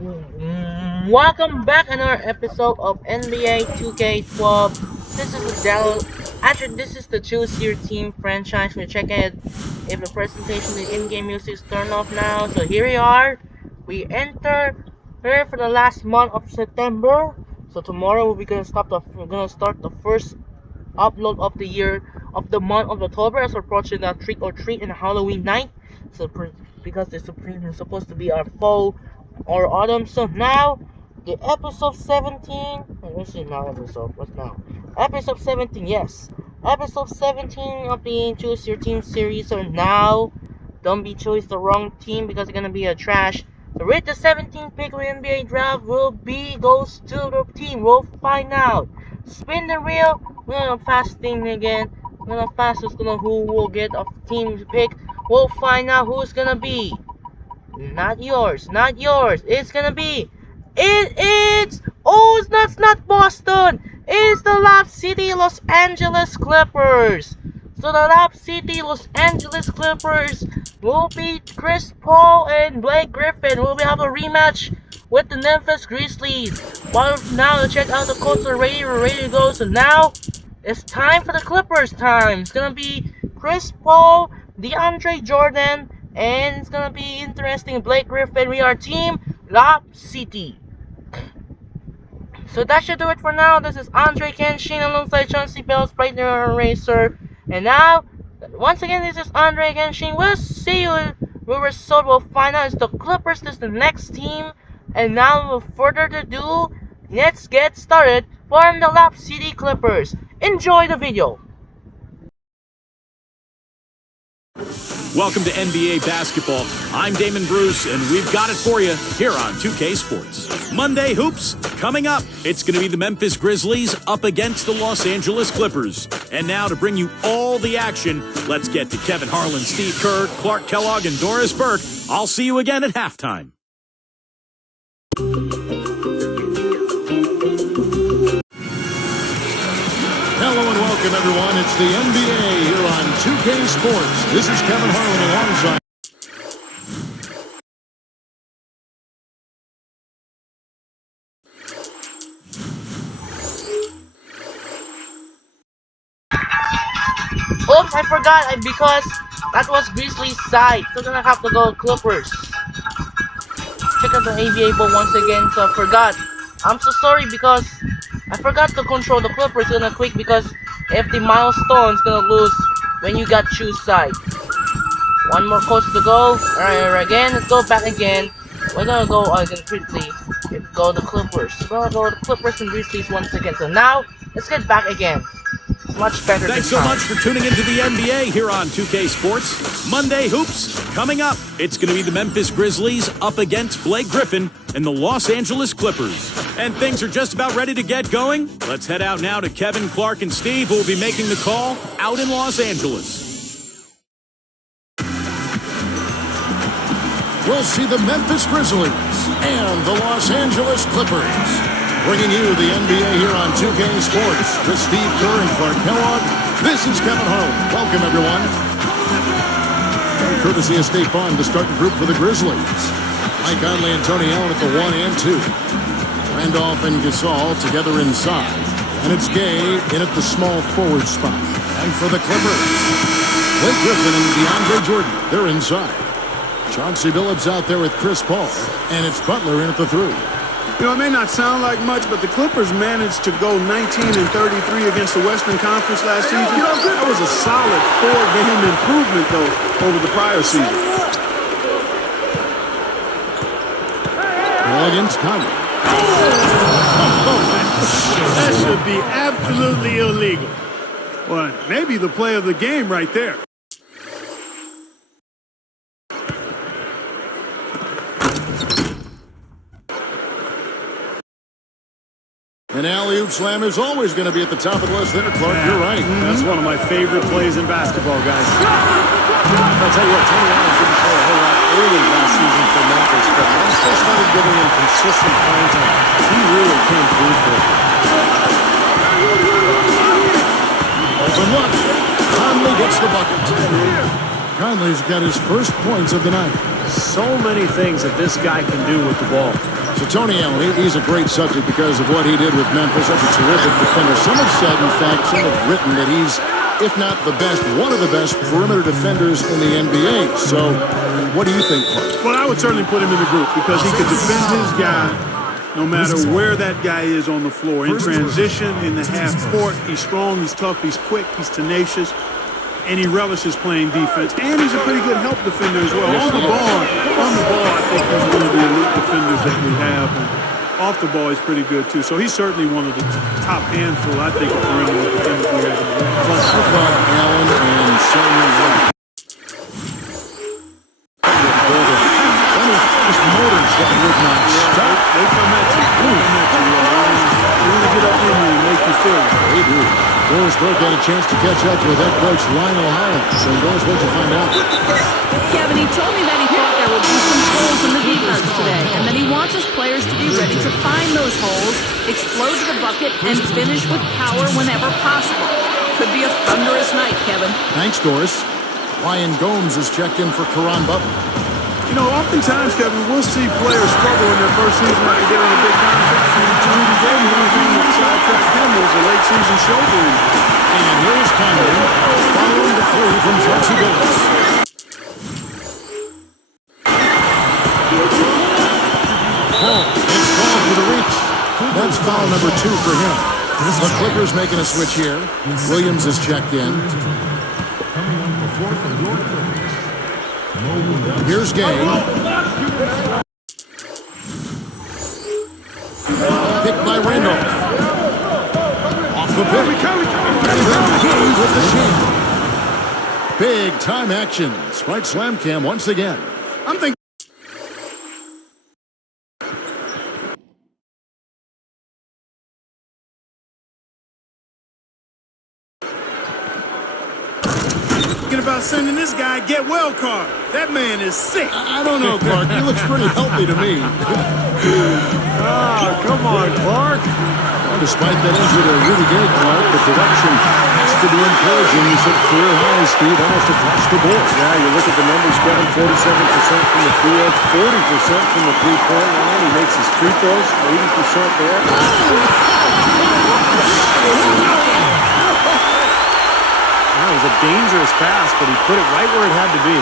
Welcome back another episode of NBA 2K12. This is the Dallas. Actually, this is the Choose Your Team franchise. We check it if the presentation, the in-game music is turned off now. So here we are. We enter here for the last month of September. So tomorrow we're gonna start the first upload of the year of the month of October as we're approaching that trick or treat and Halloween night. So because the Supreme is supposed to be our fall or autumn. So now the episode 17. Let's see now episode. What's now? Episode 17. Yes, episode 17 of the Choose Your Team series. So now don't be choose the wrong team because it's gonna be a trash. So with the 17th pick of the NBA draft will be goes to the team. We'll find out. Spin the wheel. We're gonna fast thing again. We're gonna fast who's gonna who will get a team to pick. We'll find out who's gonna be. Not yours. Not yours. It's gonna be. It's it's not Boston. It's the Lob City Los Angeles Clippers. So the Lob City Los Angeles Clippers will beat Chris Paul and Blake Griffin. We'll have a rematch with the Memphis Grizzlies. But now to check out the Colts are ready to go. So now it's time for the Clippers time. It's gonna be Chris Paul, DeAndre Jordan, and it's gonna be interesting. Blake Griffin. We are Team Lob City. So that should do it for now. This is Andre Kenshin alongside Chauncey Bell's Brightner Racer. And now, once again, this is Andre Kenshin. We'll see you in the result. We'll find out it's the Clippers. This is the next team. And now, without further ado, let's get started from the Lob City Clippers. Enjoy the video. Welcome to NBA basketball. I'm Damon Bruce, and we've got it for you here on 2K Sports. Monday Hoops coming up. It's going to be the Memphis Grizzlies up against the Los Angeles Clippers. And now to bring you all the action, let's get to Kevin Harlan, Steve Kerr, Clark Kellogg, and Doris Burke. I'll see you again at halftime. Hello and welcome, everyone. It's the NBA here on 2K Sports. This is Kevin Harlan alongside. Oops, I forgot because that was Grizzlies side. So gonna have to go Clippers. Check out the ABA ball once again. So I forgot. I'm so sorry because I forgot to control the Clippers gonna quick because if the milestone's gonna lose when you got choose side. One more coach to go. Alright, again, let's go back again. We're gonna go again quickly. Go the Clippers. We're gonna go the Clippers and Grizzlies once again. So now let's get back again. Much better. Thanks so much for tuning into the NBA here on 2K Sports. Monday Hoops coming up. It's going to be the Memphis Grizzlies up against Blake Griffin and the Los Angeles Clippers. And things are just about ready to get going. Let's head out now to Kevin, Clark, and Steve, who will be making the call out in Los Angeles. We'll see the Memphis Grizzlies and the Los Angeles Clippers. Bringing you the NBA here on 2K Sports with Steve Kerr and Clark Kellogg. This is Kevin Harlan. Welcome, everyone. Courtesy of State Farm, the starting group for the Grizzlies. Mike Conley and Tony Allen at the 1 and 2. Randolph and Gasol together inside. And it's Gay in at the small forward spot. And for the Clippers, Blake Griffin and DeAndre Jordan, they're inside. Chauncey Billups out there with Chris Paul. And it's Butler in at the 3. You know, it may not sound like much, but the Clippers managed to go 19-33 against the Western Conference last season. That was a solid 4-game improvement, though, over the prior season. Ball against Conley. That should be absolutely illegal. Well, maybe the play of the game right there. An alley-oop slam is always going to be at the top of the list there, Clark. Yeah. You're right. That's one of my favorite plays in basketball, guys. I'll tell you what, Tony Allen didn't play a whole lot early last season for Memphis, but once they started giving him consistent playing time, he really came through for it. Open look. Conley gets the bucket. Conley's got his first points of the night. So many things that this guy can do with the ball. So Tony Allen, he's a great subject because of what he did with Memphis. Such a terrific defender. Some have said, in fact, some have written that he's, if not the best, one of the best perimeter defenders in the NBA. So what do you think, Clark? Well, I would certainly put him in the group because he can defend his guy no matter where that guy is on the floor. In transition, in the half court, he's strong, he's tough, he's quick, he's tenacious, and he relishes playing defense. And he's a pretty good help defender as well. On the ball, I think he's one of the elite defenders that we have. And off the ball, he's pretty good too. So he's certainly one of the top handful, I think, of perimeter defenders we have in the league. Plus, I thought Allen and Selman motors that would not stop. They come at you. They really get up in you and make you feel it. They do. Doris Burke had a chance to catch up with head coach Lionel Hollins. So, Doris, what'd you find out? Kevin, he told me that he thought there would be some holes in the defense today, and that he wants his players to be ready to find those holes, explode to the bucket, and finish with power whenever possible. Could be a thunderous night, Kevin. Thanks, Doris. Ryan Gomes is checked in for Caron Butler. You know, oftentimes, Kevin, we'll see players struggle in their first season after getting a big contract. And to Rudy Gay, the only thing that sidetracked him was a late season shoulder injury. And here's Conley following the three from Chauncey Billups. It's called for the reach. That's foul number 2 for him. The Clippers making a switch here. Williams is checked in. Here's Gay. Picked by Randolph. Off the pick. And then Key with the shame. Big time action. Sprite Slam Cam once again. I'm thinking about sending this guy a get well card. That man is sick. I don't know, Clark. He looks pretty healthy to me. Come on, Clark. Well, despite that injury to Rudy Gay, Clark, the production has to be encouraging. He set career high speed almost across the board. Yeah, you look at the numbers, Kevin, 47% from the field, 40% from the three-point line. He makes his free throws, 80% there. That was a dangerous pass, but he put it right where it had to be.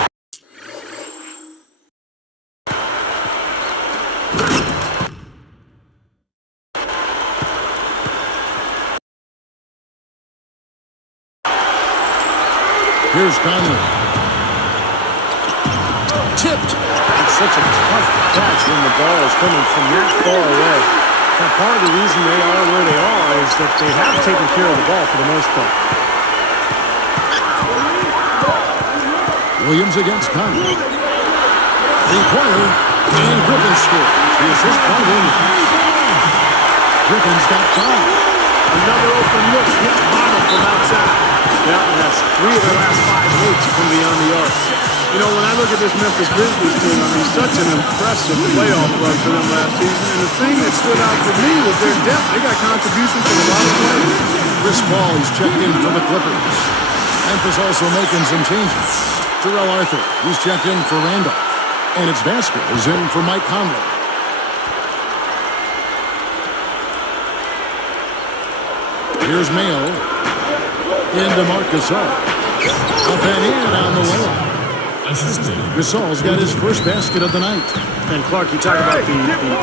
Here's Conley. Tipped. It's such a tough catch when the ball is coming from that far away. Now, part of the reason they are where they are is that they have taken care of the ball for the most part. Williams against Conley. Three-pointer, and Griffin scores. The assist by Williams. Griffin's got 5. another open look, hits bottom from outside. Yeah, and that's 3 of their last 5 hits from beyond the arc. You know, when I look at this Memphis Grizzlies team, I mean, such an impressive playoff run for them last season. And the thing that stood out for me was their depth. They got contributions from a lot of players. Chris Paul is checked in for the Clippers. Memphis also making some changes. Terrell Arthur, he's checked in for Randolph. And it's Vasquez in for Mike Conley. Here's Mayo. Into Marc Gasol. Up and in on the layup. Gasol's got his first basket of the night. And Clark, you talk about the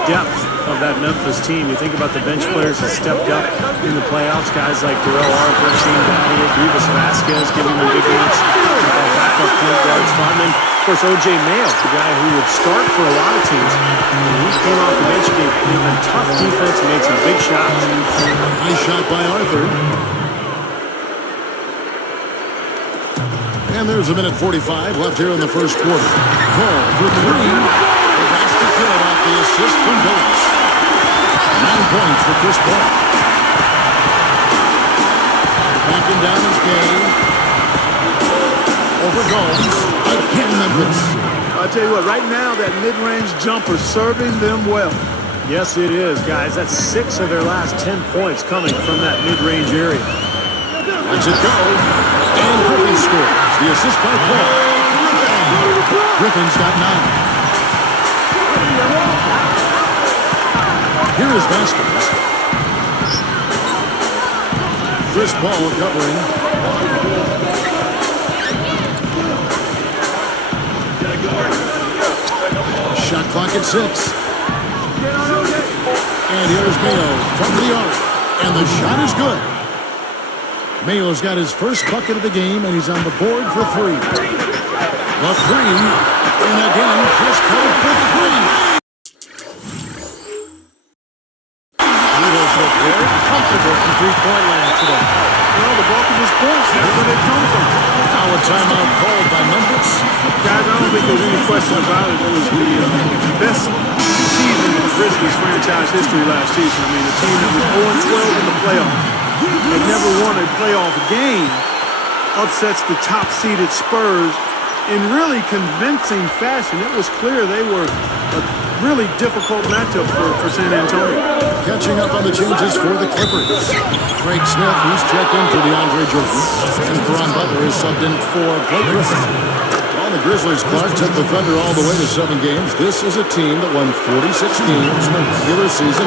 depth of that Memphis team. You think about the bench players that stepped up in the playoffs. Guys like Terrell Arthur, Shane Battier, Davis Vasquez, giving them big minutes. Backup point guard spot. And then, of course, O.J. Mayo, the guy who would start for a lot of teams. He came off the bench, gave them tough defense, and made some big shots. Nice shot by Arthur. And there's a minute 45 left here in the first quarter. Cole for 3. That's the good off the assist from Billups. 9 points for Chris Paul. Backing down his game. Over Gomes. Again, Memphis. I'll tell you what, right now, that mid-range jumper serving them well. Yes, it is, guys. That's 6 of their last 10 points coming from that mid-range area. Lets it go. And Griffin scores. The assist by Paul. Griffin's got 9. Here is Vasquez. Chris Paul covering. Shot clock at 6. And here's Mayo from the arc. And the shot is good. Mayo's got his first bucket of the game, and he's on the board for 3. The 3. And again, Chris Paul for 3. Needles look very comfortable from three-point land today. Well, the bulk of his points, that's where they come from. Now a timeout called by Memphis. Guys, I don't think there's any question about it. It was the best season in Grizzlies franchise history last season. I mean, a team that was 0-12 in the playoffs, had never won a playoff game, upsets the top-seeded Spurs in really convincing fashion. It was clear they were a really difficult matchup for San Antonio. Catching up on the changes for the Clippers. Craig Smith, who's checked in for DeAndre Jordan. And Caron Butler is subbed in for Blake Griffin. While the Grizzlies, Clark, took the Thunder all the way to 7 games. This is a team that won 46 games in the regular season.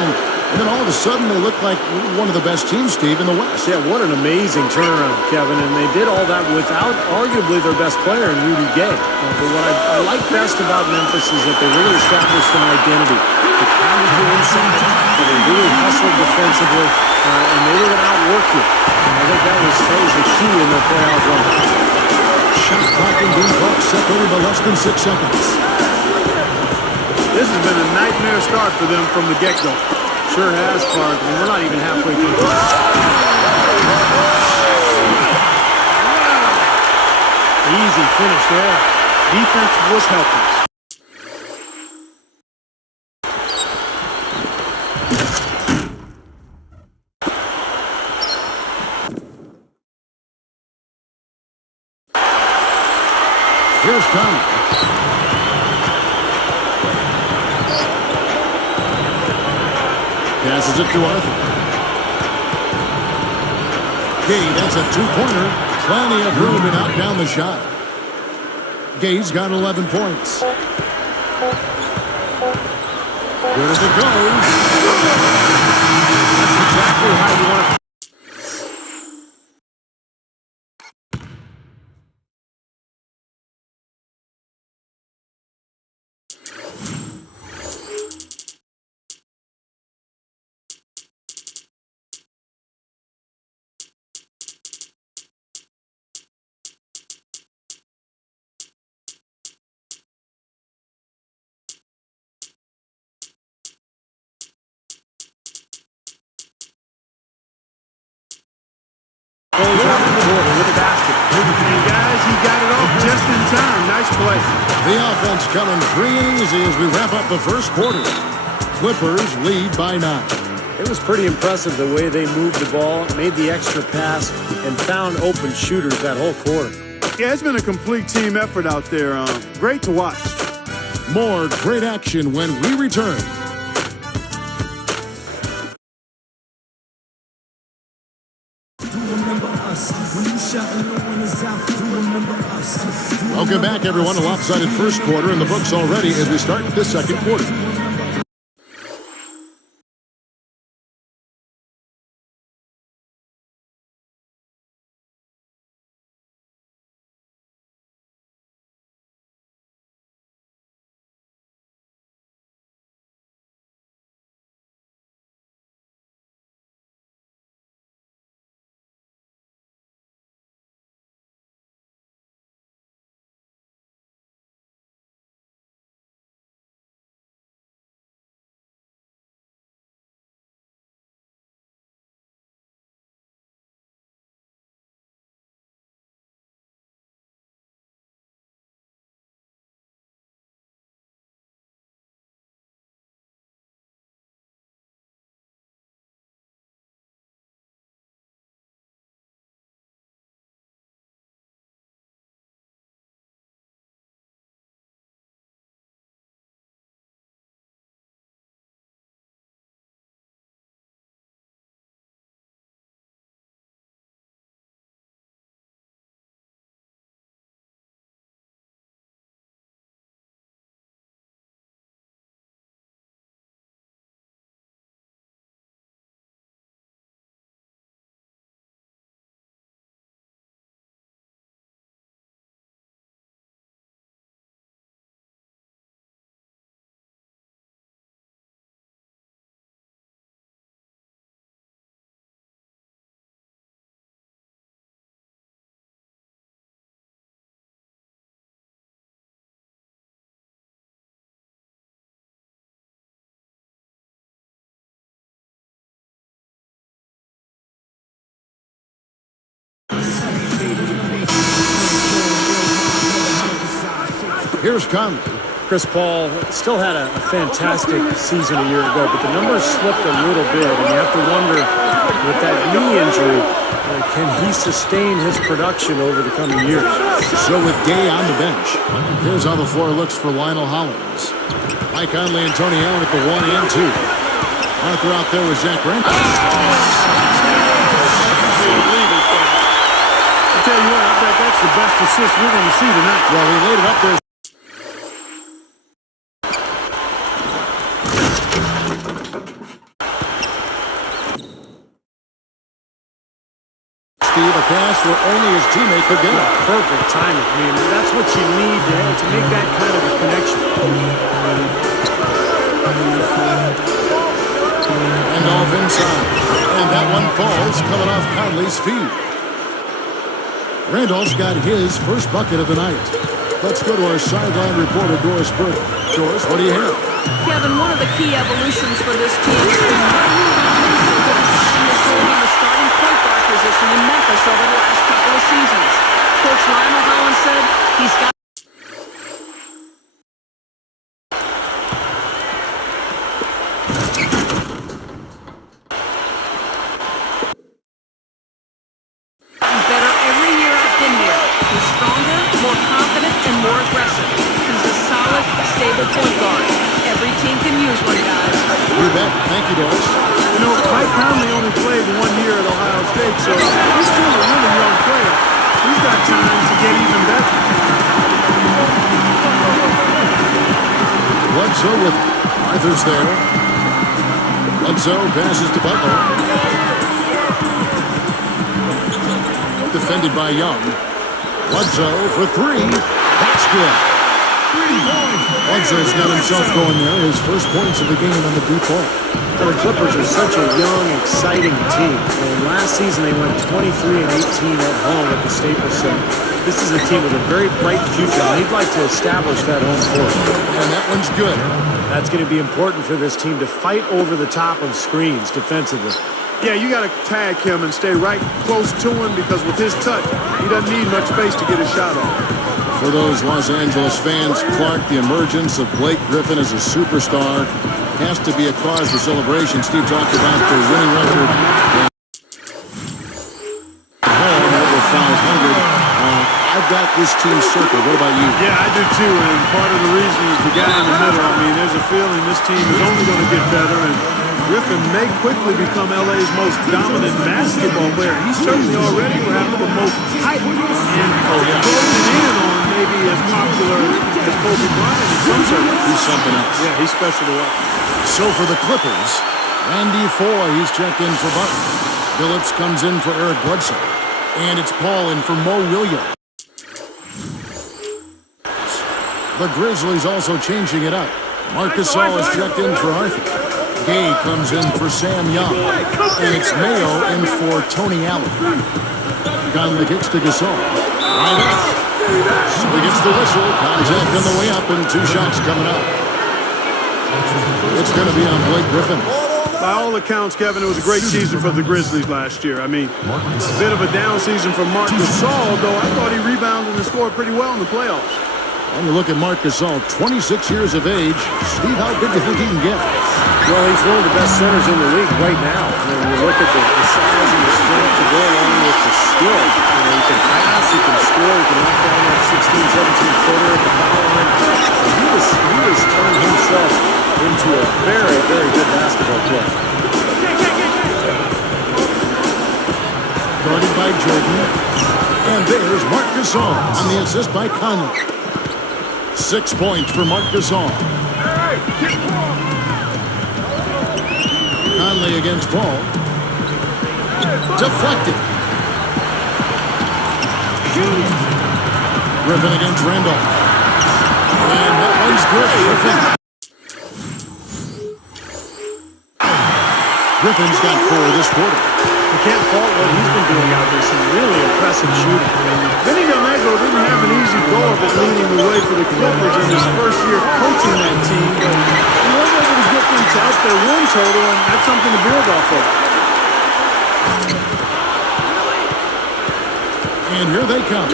And then all of a sudden, they look like one of the best teams, Steve, in the West. Yeah, what an amazing turnaround, Kevin. And they did all that without arguably their best player in Rudy Gay. But what I like best about Memphis is that they really established an identity. They pounded you inside, but they really hustled defensively, and they were going to outwork you. And I think that was the key in their playoff run. Shot clock and game clock separated by less than 6 seconds. This has been a nightmare start for them from the get-go. Sure has, Clark. I mean, we're not even halfway through. Easy finish there. Defense was helpless. Here's Conley. Passes it to Arthur. Gay, that's a 2-pointer. Plenty of room to knock down the shot. Gay's got 11 points. Good as it goes. That's exactly how you want to. Goes out the quarter with the basket. And guys, he got it off just in time. Nice play. The offense coming free and easy as we wrap up the first quarter. Clippers lead by 9. It was pretty impressive the way they moved the ball, made the extra pass, and found open shooters that whole quarter. Yeah, it's been a complete team effort out there. Great to watch. More great action when we return. Welcome back, everyone. A lopsided first quarter in the books already as we start the second quarter. Here's Conley. Chris Paul still had a fantastic season a year ago, but the numbers slipped a little bit, and you have to wonder, with that knee injury, can he sustain his production over the coming years? So with Gay on the bench, here's how the floor looks for Lionel Hollins. Mike Conley and Tony Allen at the 1 and 2. Arthur out there with Zach Randolph. I tell you what, I bet that's the best assist we're going to see tonight. Well, he laid it up there. Steve, a pass where only his teammate could get it. Perfect timing. I mean, that's what you need to make that kind of a connection. And off inside. And that one falls coming off Conley's feet. Randolph's got his first bucket of the night. Let's go to our sideline reporter, Doris Burke. Doris, what do you have? Kevin, one of the key evolutions for this team has been holding the starting point guard position in Memphis over the last couple of seasons. Coach Lionel Hollins said he's got better every year I've been here. He's stronger, more confident, and more aggressive. He's a solid, stable point guard. Every team can use one, guys. You bet. Thank you, Doris. You know, Mike Conley only played 1 year at Ohio State, so he's still a really young player. He's got time to get even better. Bledsoe with Arthur's there. Bledsoe passes to Butler. Defended by Young. Bledsoe for three. That's good. Bledsoe's got himself going there. His first points of the game on the deep ball. The Clippers are such a young, exciting team. And last season they went 23 and 18 at home at the Staples Center. This is a team with a very bright future, and they'd like to establish that home court. And that one's good. That's going to be important for this team to fight over the top of screens defensively. Yeah, you got to tag him and stay right close to him because with his touch, he doesn't need much space to get his shot off. For those Los Angeles fans, Clark, the emergence of Blake Griffin as a superstar has to be a cause for celebration. Steve talked about the winning record. Home over 500. I've got this team circled. What about you? Yeah, I do too, and part of the reason is the guy in the middle. I mean, there's a feeling this team is only going to get better, and Griffin may quickly become LA's most dominant basketball player. He's certainly already perhaps the most hyped and closing in on maybe as popular as Kobe Bryant in some circles. He's something else. Yeah, he's special to watch. So for the Clippers, Randy Foy, he's checked in for Butler. Phillips comes in for Eric Bledsoe. And it's Paul in for Mo Williams. The Grizzlies also changing it up. Marc Gasol is checked in for Arthur. Gay comes in for Sam Young. And it's Mayo in for Tony Allen. Conley kicks to Gasol. Right up. So he gets the whistle. Contact on the way up and 2 shots coming up. It's going to be on Blake Griffin. By all accounts, Kevin, it was a great season for the Grizzlies last year. I mean, a bit of a down season for Marc Gasol, though I thought he rebounded and scored pretty well in the playoffs. And you look at Marc Gasol, 26 years of age. Steve, how big do you think he can get? Well, he's one of the best centers in the league right now. I mean, you look at the size and the strength to go along with the skill. You know, he can pass, he can score, he can knock down that 16, 17-footer at the foul line. So he has turned himself into a very, very good basketball player. Guarded by Jordan. And there's Marc Gasol on the assist by Conley. 6 points for Marc Gasol. Conley against Paul. Deflected. Griffin against Randolph. And that one's good. Griffin's got 4 this quarter. You can't fault what he's been doing out there. Some really impressive shooting. Vinny Delmego didn't have an easy go of it leading the way for the Clippers in his first year coaching that team, but he was able to get them to up their win total, and that's something to build off of. And here they come.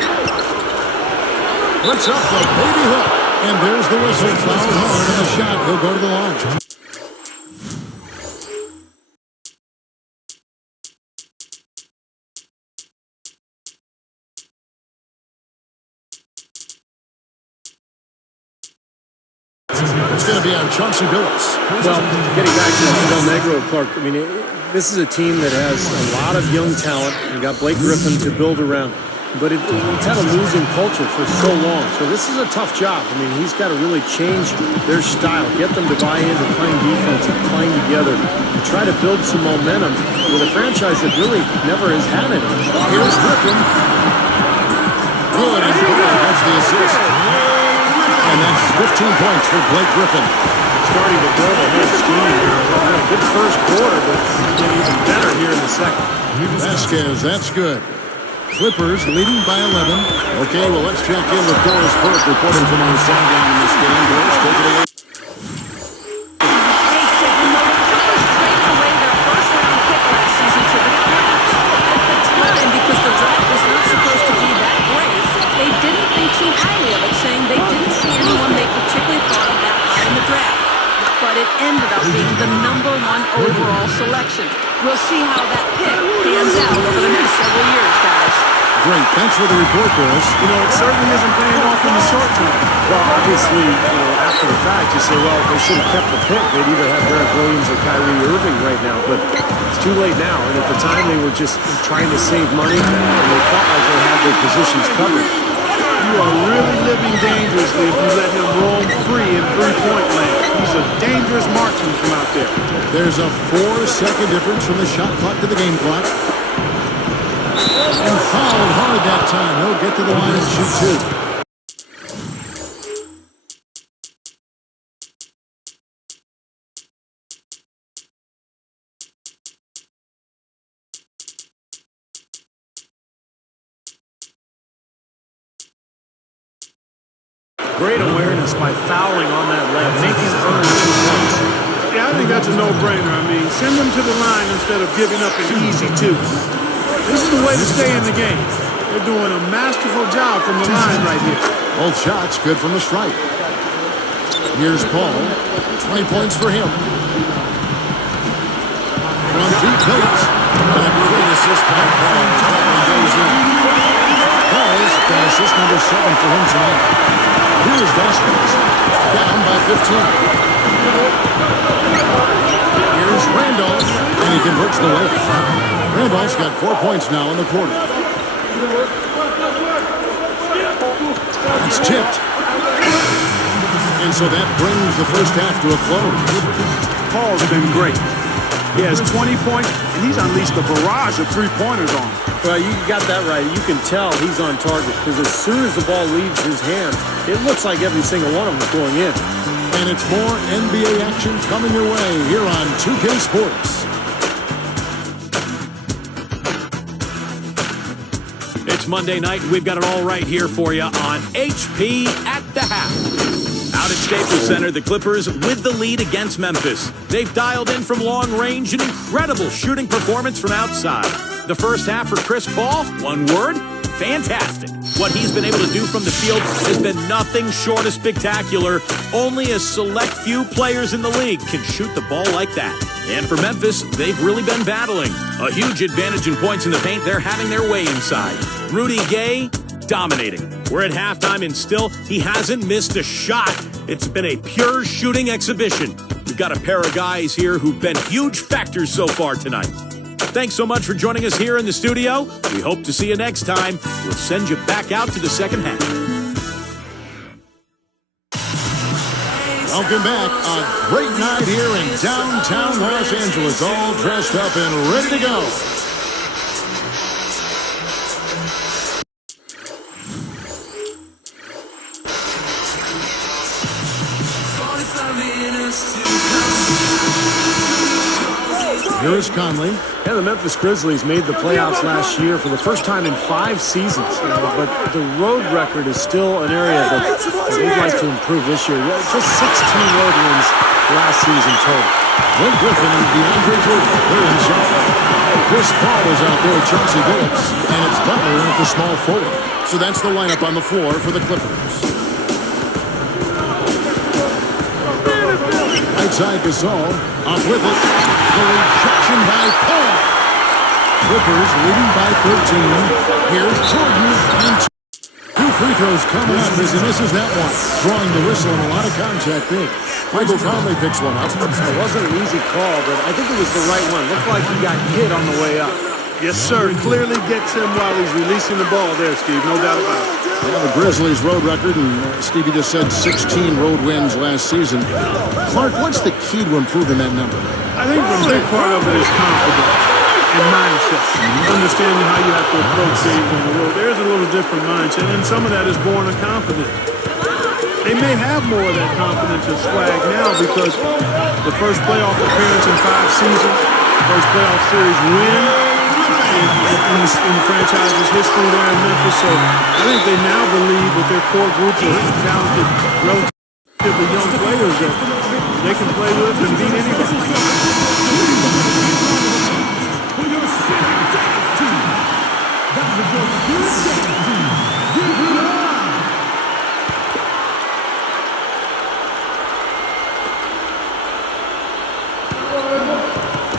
Puts up the baby hook. And there's the whistle. Fouled hard on the shot. He'll go to the line. It's going to be on Chauncey Billups. Well, getting back to Del Negro, Clark, I mean, this is a team that has a lot of young talent and got Blake Griffin to build around. But it's had a losing culture for so long. So this is a tough job. I mean, he's got to really change their style, get them to buy into playing defense and playing together, and try to build some momentum with a franchise that really never has had it. Here's Griffin. Good, and that's the assist. And that's 15 points for Blake Griffin. Starting to build a whole scheme here. A good first quarter, but it's getting even better here in the second. Vasquez, that's good. Clippers leading by 11. Okay, well, let's check in with Doris Burke reporting from our sideline in this game. Doris, take it away. Hey, kid, you know, the Clippers traded away their first-round pick last season to the Cavs. At the time, because the draft was not supposed to be that great, they didn't think too highly of it, saying they didn't see anyone they particularly thought of that high in the draft. But it ended up being the #1 overall selection. We'll see how that pick pans out over the next several years, guys. Great. Thanks for the report, Doris. You know, it certainly isn't paying off in the short term. Well, obviously, after the fact, you say, well, they should have kept the pick. They'd either have Derek Williams or Kyrie Irving right now, but it's too late now. And at the time, they were just trying to save money, and they felt like they had their positions covered. You are really living dangerously if you let him roam free in three-point land. He's a dangerous marksman from out there. There's a 4-second difference from the shot clock to the game clock. And fouled hard that time. He'll get to the line and shoot two. Great awareness by fouling on that leg, making earn 2 points. Yeah, I think that's a no-brainer. I mean, send them to the line instead of giving up an easy 2. This is the way to stay in the game. They're doing a masterful job from the line right here. Both shots good from the stripe. Here's Paul. 20 points for him. From deep Billups. And a great assist by Paul. That one goes in. Paul's got assist number 7 for him tonight. Here's Vasquez. Down by 15. Here's Randolph. And he converts the layup. Randolph's got 4 points now in the quarter. It's tipped. And so that brings the first half to a close. Paul's been great. He has 20 points, and he's unleashed a barrage of three-pointers on him. Well, you got that right. You can tell he's on target because as soon as the ball leaves his hands, it looks like every single one of them is going in. And it's more NBA action coming your way here on 2K Sports. It's Monday night, and we've got it all right here for you on HP at the Half. Out at Staples Center, the Clippers with the lead against Memphis. They've dialed in from long range an incredible shooting performance from outside. The first half for Chris Paul, one word, fantastic. What he's been able to do from the field has been nothing short of spectacular. Only a select few players in the league can shoot the ball like that. And for Memphis, they've really been battling. A huge advantage in points in the paint. They're having their way inside. Rudy Gay dominating. We're at halftime and still he hasn't missed a shot. It's been a pure shooting exhibition. We've got a pair of guys here who've been huge factors so far tonight. Thanks so much for joining us here in the studio. We hope to see you next time. We'll send you back out to the second half. Welcome back. A great night here in downtown Los Angeles. All dressed up and ready to go. Here's Conley. Yeah, the Memphis Grizzlies made the playoffs last year for the first time in 5 seasons. But the road record is still an area that they'd like to improve this year. Just 16 road wins last season total. Blake Griffin and DeAndre Jordan, they're inside. Chris Paul is out there with Chauncey Billups. And it's Butler at the small forward. So that's the lineup on the floor for the Clippers. Right side Gasol. Up with it. The rejection by Paul. Clippers leading by 13. Here's Jordan and two free throws coming up as he misses that one. Drawing the whistle and a lot of contact there. Michael Conley picks one up. It wasn't an easy call, but I think it was the right one. Looked like he got hit on the way up. Yes, sir. Clearly gets him while he's releasing the ball there, Steve. No doubt about it. Yeah, the Grizzlies' road record, and Stevie just said 16 road wins last season. Clark, what's the key to improving that number? I think the big part of it is confidence and mindset. Understanding how you have to approach games on the road. There's a little different mindset, and some of that is born of confidence. They may have more of that confidence and swag now because the first playoff appearance in 5 seasons, first playoff series win in the franchise's history there in Memphis. So I think they now believe with their core group of talented, relatively young players that they can play with and beat anybody.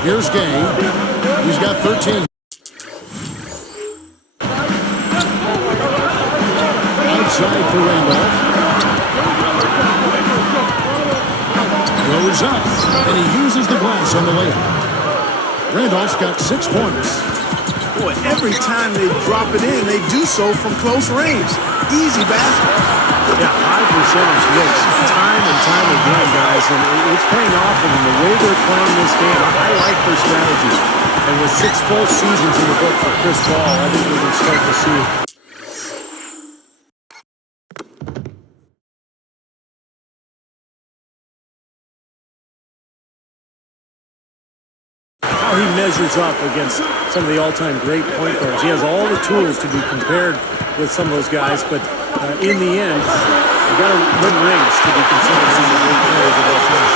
Here's Gay. He's got 13. Outside for Randolph. Goes up, and he uses the glass on the layup. Randolph's got 6 points. Boy, every time they drop it in, they do so from close range. Easy basket. Yeah, high percentage hits, time and time again, guys, and it's paying off in the way they're playing this game. I like their strategy. And with 6 full seasons in the book for Chris Paul, I think we can start to see it. How he measures up against some of the all-time great point guards. He has all the tools to be compared with some of those guys, but in the end, you got to win rings to be considered one of the great players of all time.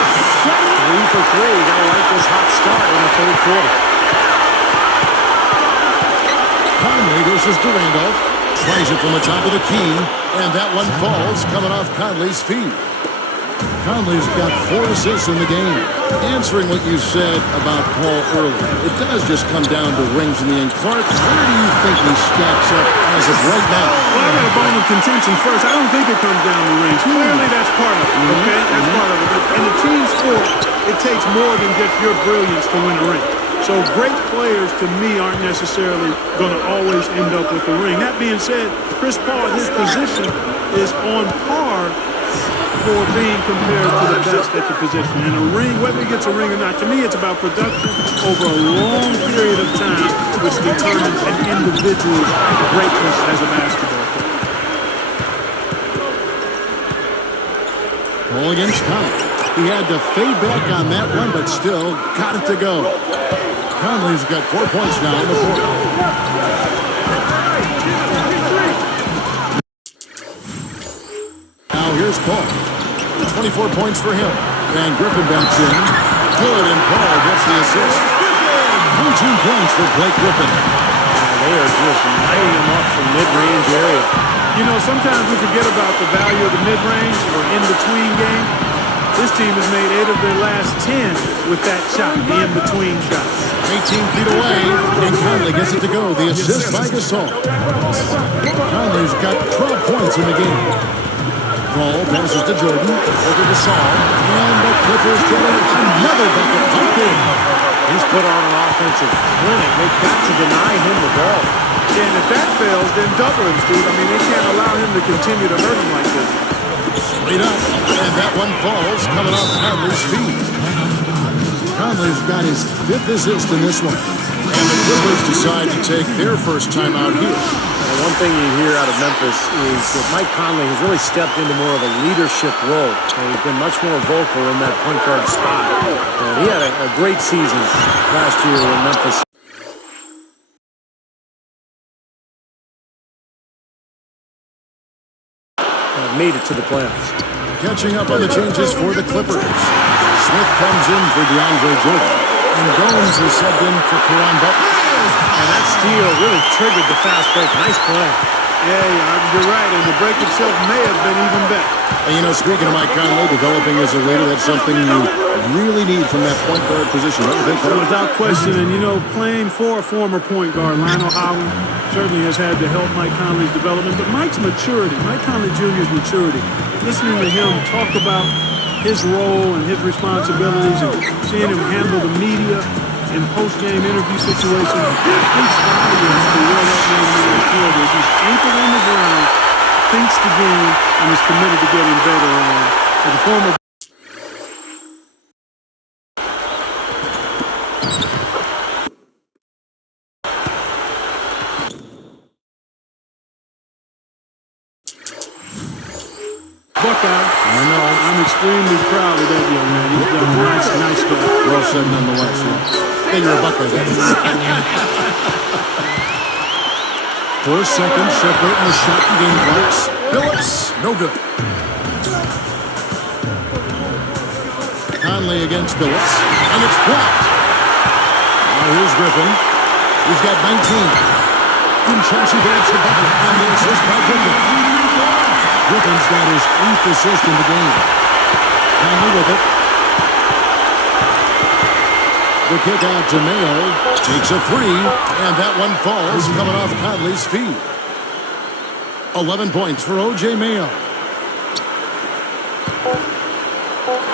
3 for 3. You got to like this hot start in the third quarter. Conley dishes to Randolph. Tries it from the top of the key, and that one falls coming off Conley's feet. Conley's got 4 assists in the game. Answering what you said about Paul earlier, it does just come down to rings in the end. Clark, where do you think he stacks up as of right now? Well, I got a bone of contention first. I don't think it comes down to rings. Clearly, that's part of it, okay? That's part of it. But in a team sport, it takes more than just your brilliance to win a ring. So great players, to me, aren't necessarily going to always end up with a ring. That being said, Chris Paul, his position is on par for being compared to the best at the position. And a ring, whether he gets a ring or not, to me it's about production over a long period of time, which determines an individual's greatness as a basketball player. Ball against Conley. He had to fade back on that one, but still got it to go. Conley's got 4 points now on the board. Now here's Paul. 24 points for him. And Griffin backs in. Good, and Paul gets the assist. 14 points for Blake Griffin. They are just lighting him up from mid-range area. You know, sometimes we forget about the value of the mid-range or in-between game. This team has made 8 of their last 10 with that shot, the in-between shot. 18 feet away, and Conley gets it to go. The assist by Gasol. Conley's got 12 points in the game. Paul passes to Jordan, over to Saul, and the Clippers get another bucket right there. He's put on an offensive clinic. They've got to deny him the ball. And if that fails, then double him, Steve. I mean, they can't allow him to continue to hurt him like this. Straight up, and that one falls, coming off Conley's feet. Conley's got his 5th assist in this one. And the Clippers decide to take their first time out here. And one thing you hear out of Memphis is that Mike Conley has really stepped into more of a leadership role. And he's been much more vocal in that point guard spot. And he had a great season last year in Memphis. Made it to the playoffs. Catching up on the changes for the Clippers. Smith comes in for DeAndre Jordan. And Gomes is subbed in for Caron Butler. And that steal really triggered the fast break. Nice play. Yeah, you're right. And the break itself may have been even better. And you know, speaking of Mike Conley developing as a leader, that's something you really need from that point guard position. What do you think, Coach? Without question, and playing for a former point guard, Lionel Howland, certainly has had to help Mike Conley's development, but Mike's maturity, Mike Conley Jr.'s maturity, listening to him talk about his role and his responsibilities and seeing him handle the media in post-game interview situations, speaks volumes to where that young man's field is. He's anchored on the ground, thinks the game, and is committed to getting better. As a former Buckeye, I know. I'm extremely proud of that young man. He's done a nice job. Well said, nonetheless. Yeah. Hey, you're a Buckeye. That is. First, second, separating the shot and game clocks. Phillips, no good. Conley against Phillips, and it's blocked. Now here's Griffin. He's got 19. And Chauncey Billups the bucket on the assist by Griffin. Griffin's got his 8th assist in the game. Conley with it. The kick out to Mayo. Takes a three, and that one falls coming off Conley's feet. 11 points for O.J. Mayo.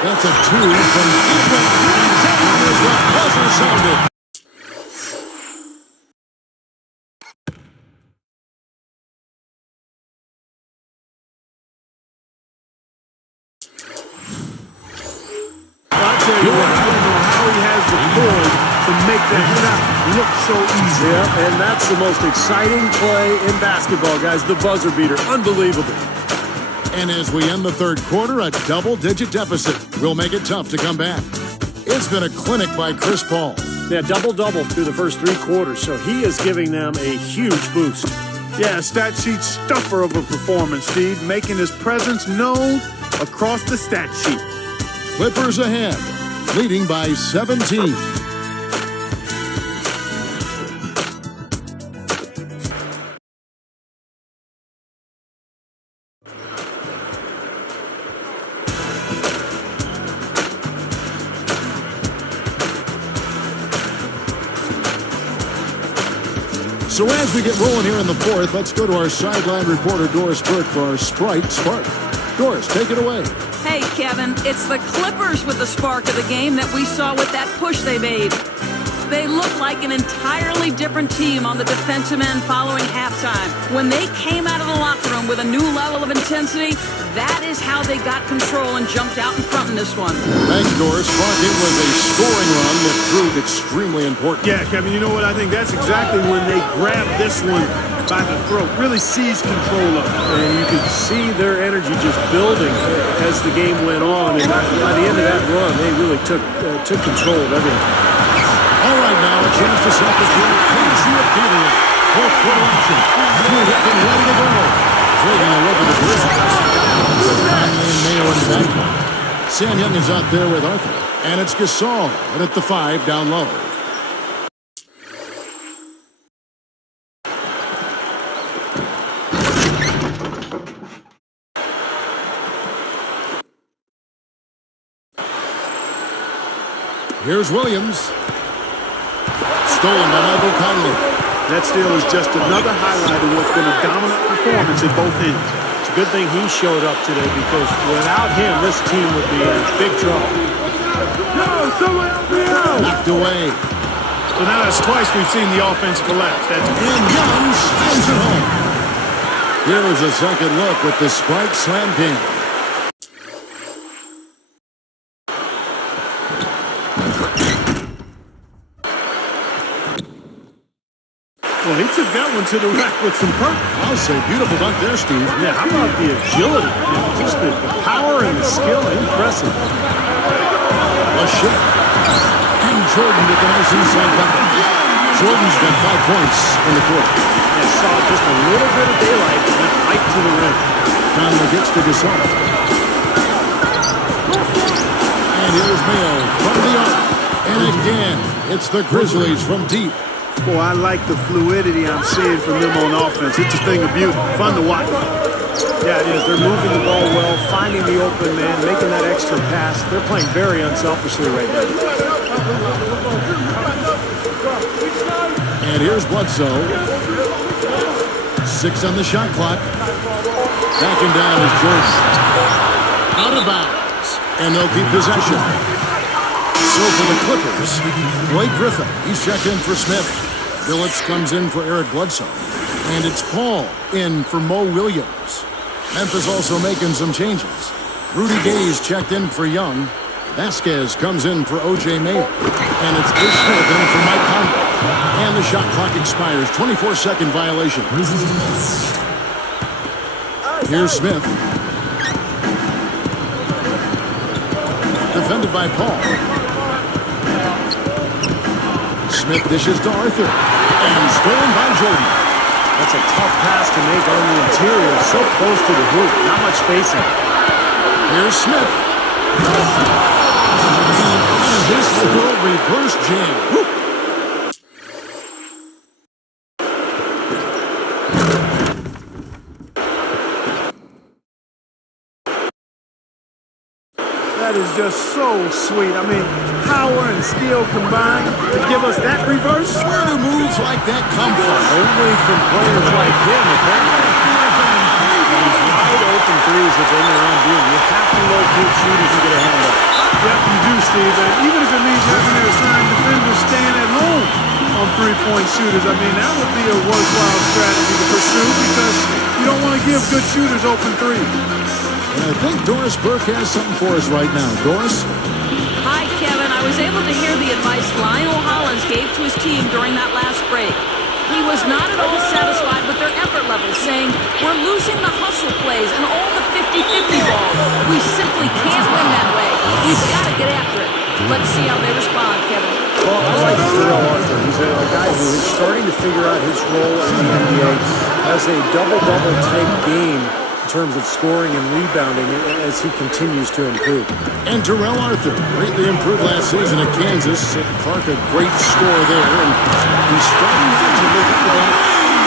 That's a 2 from Griffin. Down is the buzzer sounded. I tell you what, I don't know how he has the poise to make that shot look so easy. Yeah, and that's the most exciting play in basketball, guys. The buzzer beater. Unbelievable. And as we end the third quarter, a double-digit deficit will make it tough to come back. It's been a clinic by Chris Paul. Yeah, double-double through the first 3 quarters, so he is giving them a huge boost. Yeah, stat sheet stuffer of a performance, Steve, making his presence known across the stat sheet. Clippers ahead, leading by 17. So as we get rolling here in the fourth, let's go to our sideline reporter, Doris Burke, for our Sprite Spark. Doris, take it away. Hey, Kevin, it's the Clippers with the spark of the game that we saw with that push they made. They looked like an entirely different team on the defensive end following halftime. When they came out of the locker room with a new level of intensity, that is how they got control and jumped out in front in this one. Thanks, Doris. Spark, it was a scoring run that proved extremely important. Yeah, Kevin, you know what? I think that's exactly when they grabbed this one by the throat, really seized control of it. And you could see their energy just building as the game went on. And by the end of that run, they really took control of everything. All right, now a chance to set the field. Crazy appealing. Fourth quarter action. Hip and ready to go. Taking a look at the Grizzlies. Conley and Mayo in the back. Sam Young is out there with Arthur. And it's Gasol. And at the 5 down low. Here's Williams. Stolen by Michael Conley. That steal is just another highlight of what's been a dominant performance at both ends. It's a good thing he showed up today because without him, this team would be in big trouble. Knocked away. So now that's twice we've seen the offense collapse. That's And Young slams it home. Here is a second look with the Sprite Slam King. well, he took that one to the rack with some purpose. I'll say beautiful dunk there, Steve. Yeah, how about the agility? Just the power and the skill. Impressive. A shot. And Jordan with the nice inside bucket. Jordan's got 5 points in the quarter. And saw just a little bit of daylight and went right to the rim. Conley gets to Gasol. And here's Mayo from the arc. And again, it's the Grizzlies from deep. Boy, I like the fluidity I'm seeing from them on offense. It's a thing of beauty. Fun to watch. Yeah, it is. They're moving the ball well, finding the open man, making that extra pass. They're playing very unselfishly right now. And here's Bledsoe. 6 on the shot clock. Backing down is Jordan. Out of bounds. And they'll keep possession. So for the Clippers, Blake Griffin. He's checked in for Smith. Phillips comes in for Eric Bledsoe. And it's Paul in for Mo Williams. Memphis also making some changes. Rudy Gay's checked in for Young. Vasquez comes in for O.J. Mayer. And it's Ish Smith in for Mike Conley. And the shot clock expires. 24-second violation. Here's Smith. Defended by Paul. Smith dishes to Arthur. And stolen by Jordan. That's a tough pass to make on the interior, so close to the hoop. Not much spacing. Here's Smith. And out of this little reverse jam. That is just so sweet. I mean, power and skill combined to give us that reverse. Where do moves like that come from? Only from players like him, apparently. These wide open threes that bring around you. You have to locate shooters who get a hand up. Yep, you do, Steve. And even if it means having their assigned defenders staying at home on three-point shooters, I mean, that would be a worthwhile strategy to pursue because you don't want to give good shooters open threes. And I think Doris Burke has something for us right now. Doris? Hi, Kevin. I was able to hear the advice Lionel Hollins gave to his team during that last break. He was not at all satisfied with their effort levels, saying, "We're losing the hustle plays and all the 50-50 balls. We simply can't win that way. We've got to get after it." Let's see how they respond, Kevin. Well, I like Terrell Arthur. He's a guy who is starting to figure out his role in the NBA as a double-double type game in terms of scoring and rebounding as he continues to improve. And Terrell Arthur, greatly improved last season at Kansas. Clark, a great score there, and he's starting to live up to that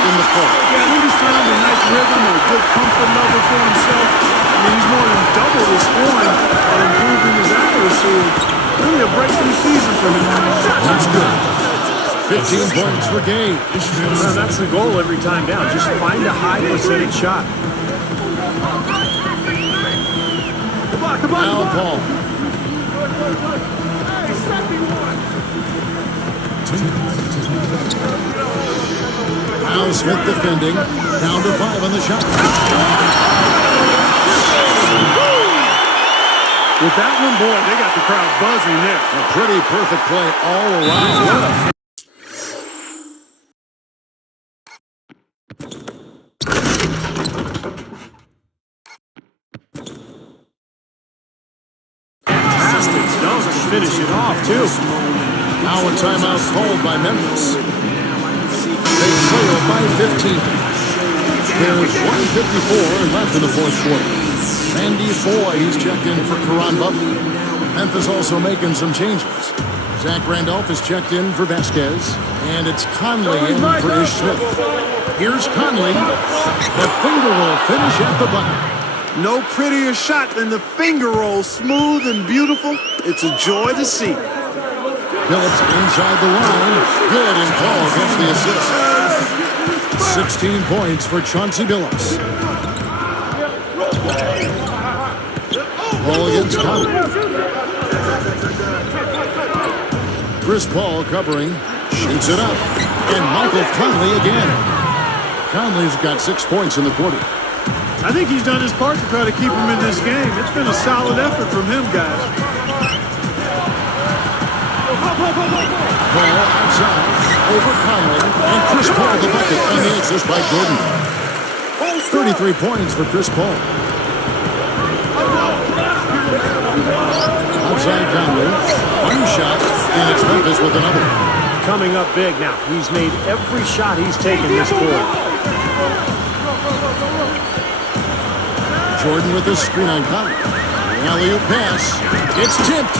in the fall. Yeah, I think he's found a nice rhythm and a good comfort level for himself. I mean, he's more than doubled his scoring and improving his accuracy. Really a breakthrough season for him. That's good. 15 points for Gay. Well, that's the goal every time down. Just find a high percentage shot. Now Paul. Now Smith defending. Down to 5 on the shot. With that one, boy, they got the crowd buzzing there. A pretty perfect play all around. Finish it off, too. Now a timeout called by Memphis. They trail by 15. There's 1:54 left in the fourth quarter. Randy Foy, he's checked in for Karan Butler. Memphis also making some changes. Zach Randolph is checked in for Vasquez. And it's Conley in for Ish Smith. Here's Conley. The finger roll finish at the bucket. No prettier shot than the finger roll. Smooth and beautiful. It's a joy to see. Phillips inside the line. Good, and Paul gets the assist. 16 points for Chauncey Billups. Paul against Conley. Chris Paul covering. Shoots it up. And Michael Conley again. Conley's got 6 points in the quarter. I think he's done his part to try to keep him in this game. It's been a solid effort from him, guys. Paul outside, over Conley, and Chris Paul the bucket on the assist by Gordon. 33 points for Chris Paul. Outside Conley, one shot, and it's Memphis with another. Coming up big now. He's made every shot he's taken this quarter. Jordan with the screen on Conley. Alley-oop pass. It's tipped.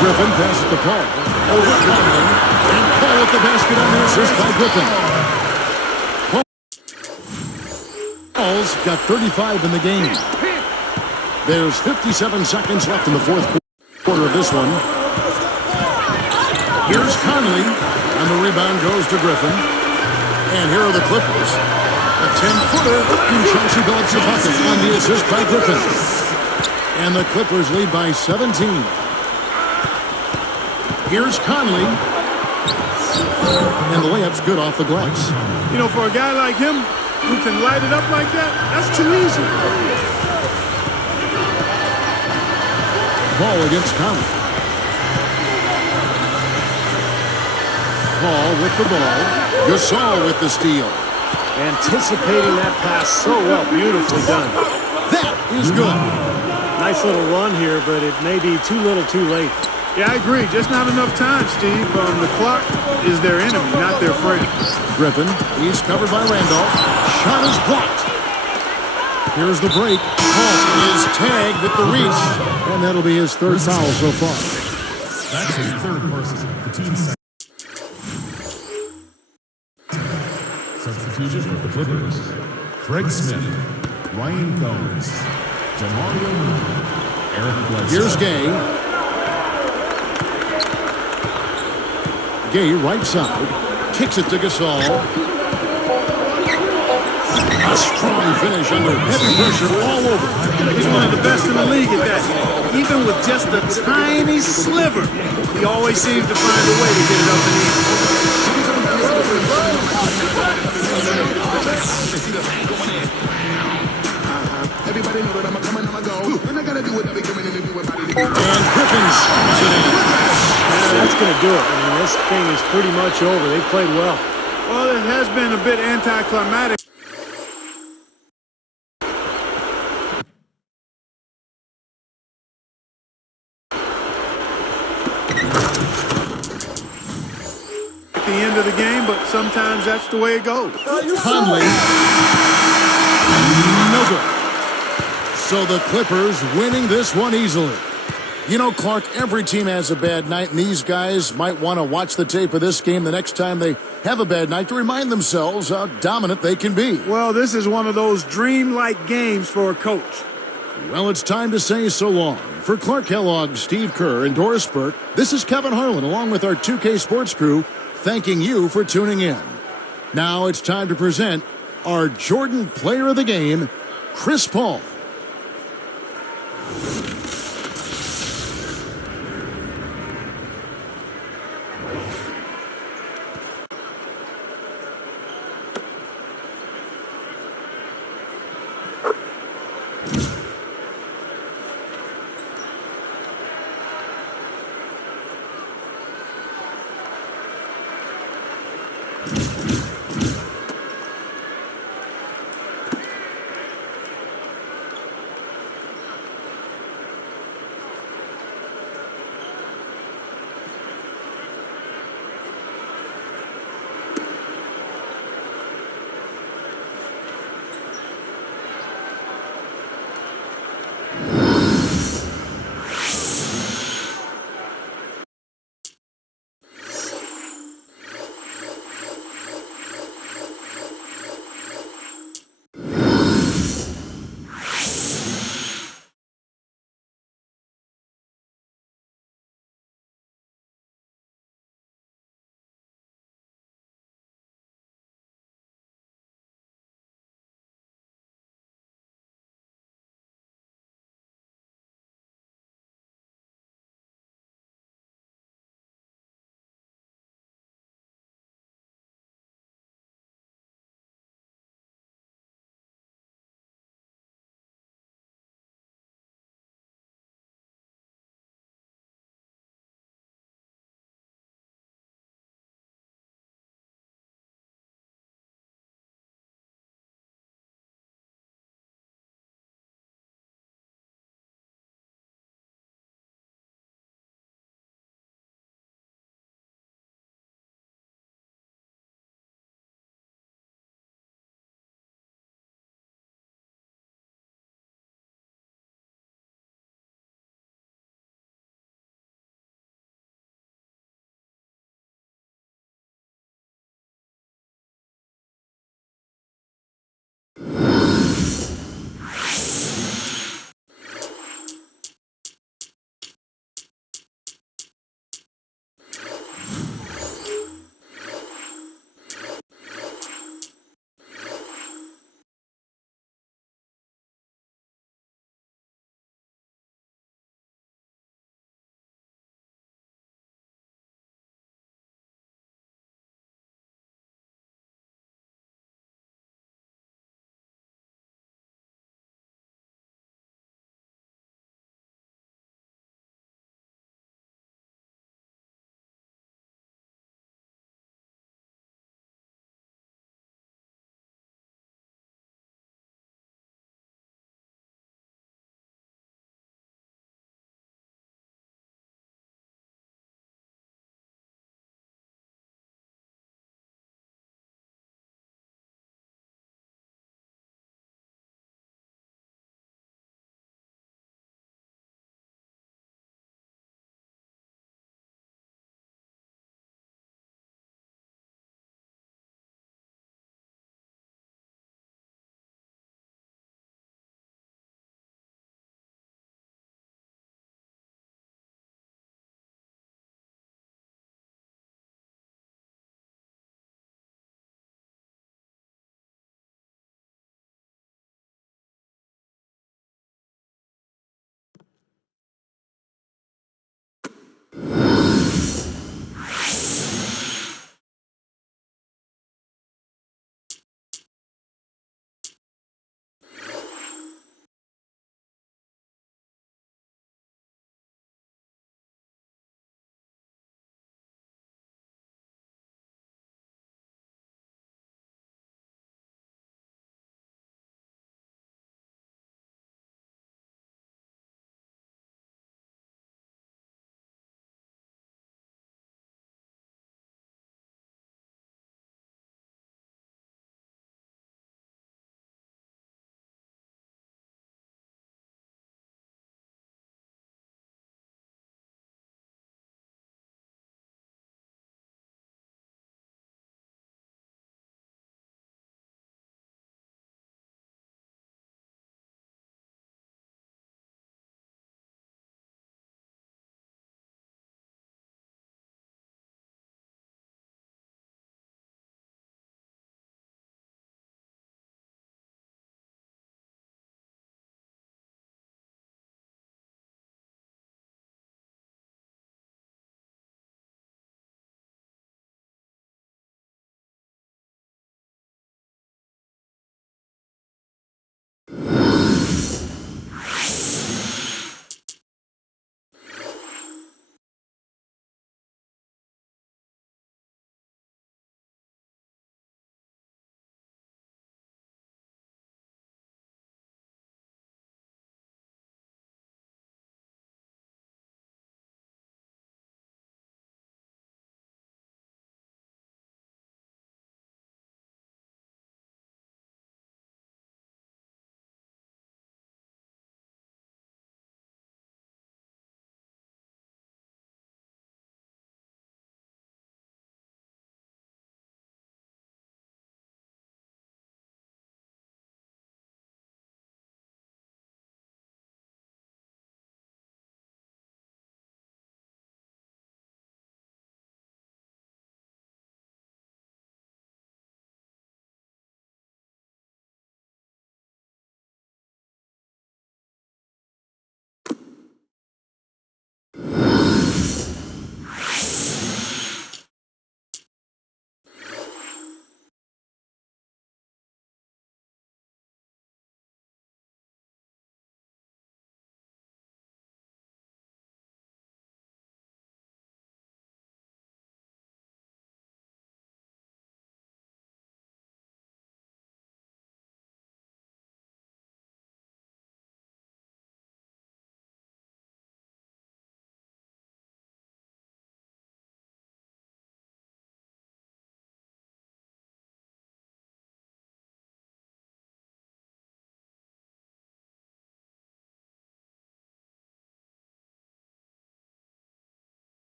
Griffin passes to Paul. Over Conley. And Paul with the basket on the assist by Griffin. Paul Paul's got 35 in the game. There's 57 seconds left in the fourth quarter of this one. Here's Conley, and the rebound goes to Griffin. And here are the Clippers. A 10-footer, and Chauncey Billups the bucket on the assist by Griffin. And the Clippers lead by 17. Here's Conley. And the layup's good off the glass. You know, for a guy like him who can light it up like that, that's too easy. Paul against Conley. Paul with the ball. Gasol with the steal. Anticipating that pass so well. Beautifully done. That is good. Nice little run here, but it may be too little too late. Yeah, I agree. Just not enough time, Steve. The clock is their enemy, not their friend. Griffin, he's covered by Randolph. Shot is blocked. Here's the break. Paul is tagged at the reach. And that'll be his third foul so far. That's his third personal. The team's second. Substitution for the Clippers. Craig Smith, Ryan Gomes, Jamario Moore, Eric Bledsoe. Here's Gay. Gay right side. Kicks it to Gasol. A strong finish under heavy pressure all over. He's one of the best in the league at that. Even with just a tiny sliver, he always seems to find a way to get it up and in. Everybody know that I'm coming, I'm go. And I gotta do what they coming in and do what they do. And Griffin scores it in. That's going to do it. I mean, this thing is pretty much over. They played well. Well, it has been a bit anticlimactic. At the end of the game, but sometimes that's the way it goes. Conley. No good. So the Clippers winning this one easily. You know, Clark, every team has a bad night, and these guys might want to watch the tape of this game the next time they have a bad night to remind themselves how dominant they can be. Well, this is one of those dreamlike games for a coach. Well, it's time to say so long. For Clark Kellogg, Steve Kerr, and Doris Burke, this is Kevin Harlan, along with our 2K Sports crew, thanking you for tuning in. Now it's time to present our Jordan Player of the Game, Chris Paul.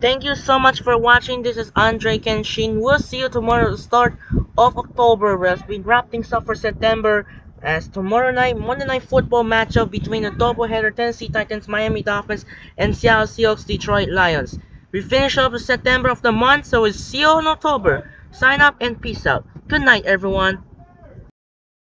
Thank you so much for watching. This is Andre Kenshin. We'll see you tomorrow at the start of October. We'll be wrapping things up for September as tomorrow night, Monday Night Football matchup between the doubleheader Tennessee Titans, Miami Dolphins, and Seattle Seahawks, Detroit Lions. We finish up the September of the month, so we'll see you in October. Sign up and peace out. Good night, everyone.